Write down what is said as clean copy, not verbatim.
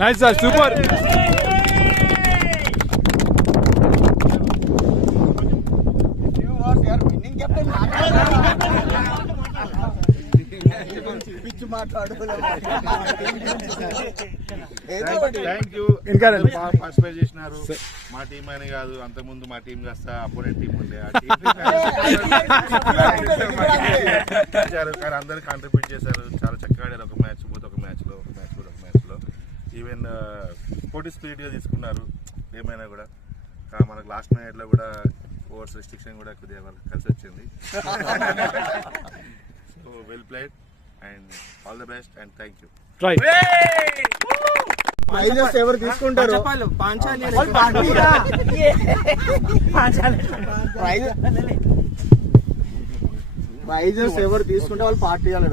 Nice sir, super. ఇంకా participate చేసినారు. మా టీం అని కాదు, అంతకుముందు మా టీం కాస్త అపోనెంట్ టీం ఉండే కానీ అందరు కాంట్రిబ్యూట్ చేశారు. చాలా చక్కగా ఆడారు. ఒక మ్యాచ్ పోతే ఒక మ్యాచ్లో, ఒక మ్యాచ్ కూడా ఒక మ్యాచ్లో. ఈవెన్ పోటీ స్పిరిట్గా తీసుకున్నారు. ఏమైనా కూడా మనకు లాస్ట్ మ్యాచ్లో కూడా ఓవర్స్ రెస్ట్రిక్షన్ కూడా కొద్దిగా వాళ్ళకి కలిసి వచ్చింది. So well played and all the best and thank you. Prizes ఎవరు తీసుకుంటారు? ప్రైజెస్ ఎవరు తీసుకుంటే వాళ్ళు పార్టీ ఇవ్వాలి.